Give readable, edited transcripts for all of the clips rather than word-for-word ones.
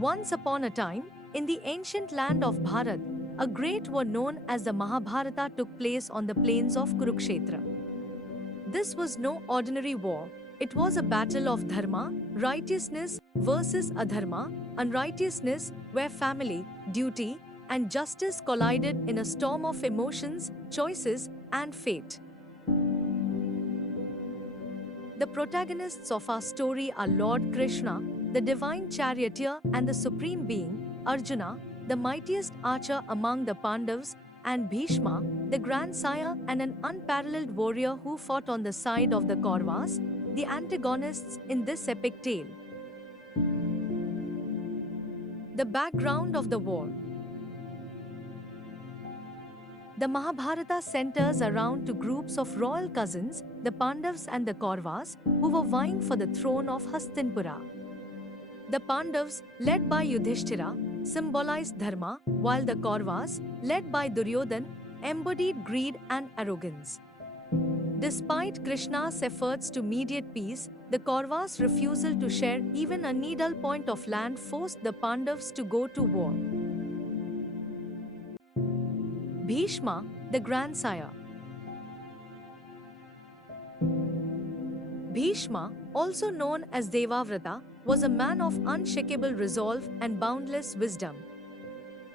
Once upon a time, in the ancient land of Bharat, a great war known as the Mahabharata took place on the plains of Kurukshetra. This was no ordinary war, it was a battle of dharma, righteousness versus adharma, unrighteousness, where family, duty, and justice collided in a storm of emotions, choices, and fate. The protagonists of our story are Lord Krishna, the divine charioteer and the supreme being, Arjuna, the mightiest archer among the Pandavas, and Bhishma, the grandsire and an unparalleled warrior who fought on the side of the Kauravas, the antagonists in this epic tale. The background of the war. The Mahabharata centers around two groups of royal cousins, the Pandavas and the Kauravas, who were vying for the throne of Hastinapura. The Pandavas, led by Yudhishthira, symbolized dharma, while the Kauravas, led by Duryodhan, embodied greed and arrogance. Despite Krishna's efforts to mediate peace, the Kauravas' refusal to share even a needle point of land forced the Pandavas to go to war. Bhishma, the grandsire. Bhishma, also known as Devavrata, was a man of unshakable resolve and boundless wisdom.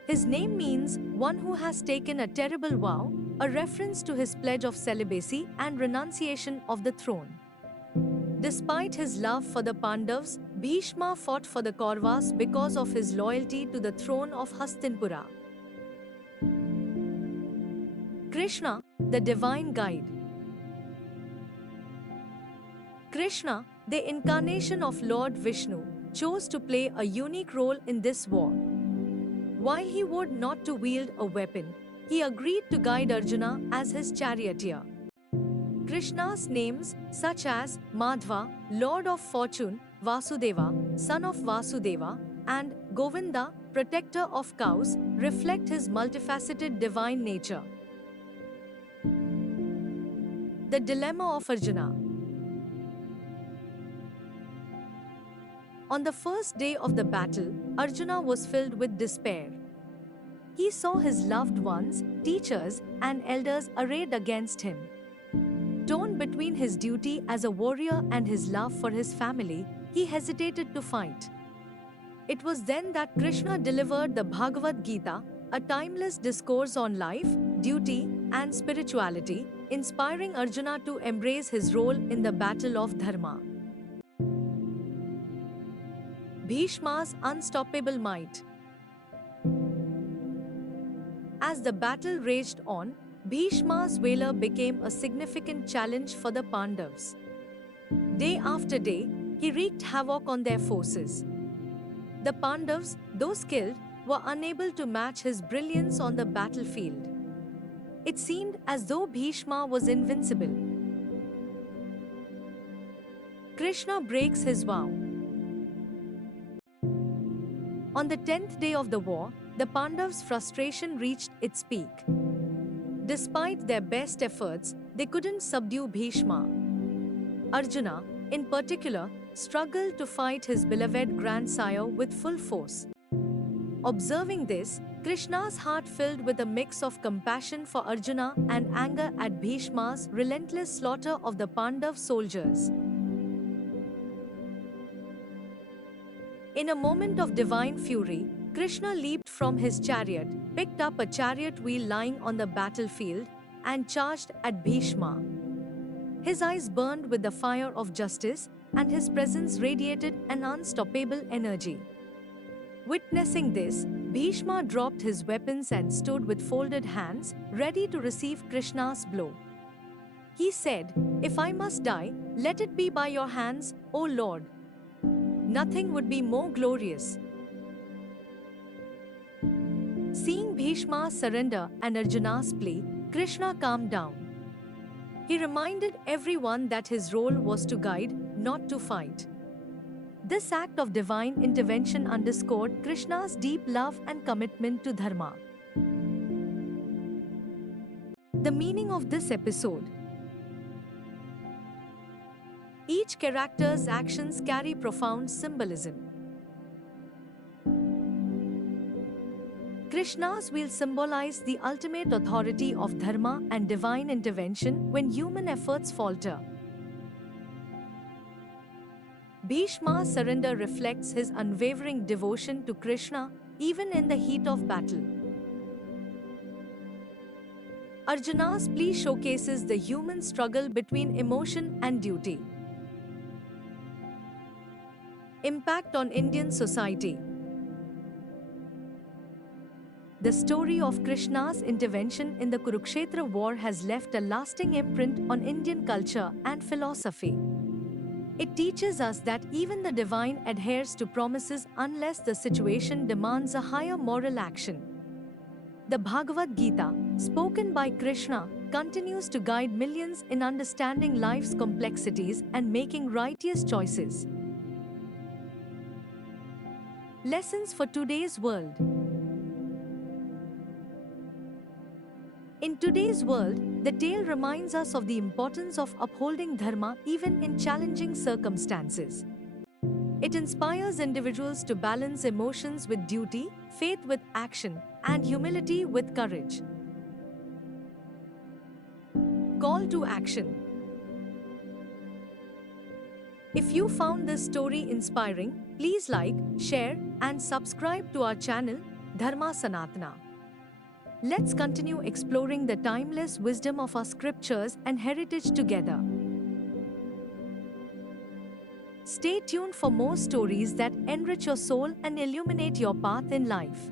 His name means one who has taken a terrible vow, a reference to his pledge of celibacy and renunciation of the throne. Despite his love for the Pandavas, Bhishma fought for the Kauravas because of his loyalty to the throne of Hastinapura. Krishna, the divine guide. Krishna, the incarnation of Lord Vishnu, chose to play a unique role in this war. While he vowed not to wield a weapon, he agreed to guide Arjuna as his charioteer. Krishna's names, such as Madhva, Lord of Fortune, Vasudeva, son of Vasudeva, and Govinda, protector of cows, reflect his multifaceted divine nature. The dilemma of Arjuna. On the first day of the battle, Arjuna was filled with despair. He saw his loved ones, teachers, and elders arrayed against him. Torn between his duty as a warrior and his love for his family, he hesitated to fight. It was then that Krishna delivered the Bhagavad Gita, a timeless discourse on life, duty, and spirituality, inspiring Arjuna to embrace his role in the battle of Dharma. Bhishma's unstoppable might. As the battle raged on, Bhishma's valor became a significant challenge for the Pandavas. Day after day, he wreaked havoc on their forces. The Pandavas, though skilled, were unable to match his brilliance on the battlefield. It seemed as though Bhishma was invincible. Krishna breaks his vow. On the 10th day of the war, the Pandavas' frustration reached its peak. Despite their best efforts, they couldn't subdue Bhishma. Arjuna, in particular, struggled to fight his beloved grandsire with full force. Observing this, Krishna's heart filled with a mix of compassion for Arjuna and anger at Bhishma's relentless slaughter of the Pandav soldiers. In a moment of divine fury, Krishna leaped from his chariot, picked up a chariot wheel lying on the battlefield, and charged at Bhishma. His eyes burned with the fire of justice, and his presence radiated an unstoppable energy. Witnessing this, Bhishma dropped his weapons and stood with folded hands, ready to receive Krishna's blow. He said, "If I must die, let it be by your hands, O Lord. Nothing would be more glorious." Seeing Bhishma surrender and Arjuna's plea, Krishna calmed down. He reminded everyone that his role was to guide, not to fight. This act of divine intervention underscored Krishna's deep love and commitment to Dharma. The meaning of this episode. Each character's actions carry profound symbolism. Krishna's wheel symbolize the ultimate authority of dharma and divine intervention when human efforts falter. Bhishma's surrender reflects his unwavering devotion to Krishna even in the heat of battle. Arjuna's plea showcases the human struggle between emotion and duty. Impact on Indian society. The story of Krishna's intervention in the Kurukshetra war has left a lasting imprint on Indian culture and philosophy. It teaches us that even the divine adheres to promises unless the situation demands a higher moral action. The Bhagavad Gita, spoken by Krishna, continues to guide millions in understanding life's complexities and making righteous choices. Lessons for today's world. In today's world, the tale reminds us of the importance of upholding dharma even in challenging circumstances. It inspires individuals to balance emotions with duty, faith with action, and humility with courage. Call to action. If you found this story inspiring, please like, share, and subscribe to our channel, Dharma Sanatana. Let's continue exploring the timeless wisdom of our scriptures and heritage together. Stay tuned for more stories that enrich your soul and illuminate your path in life.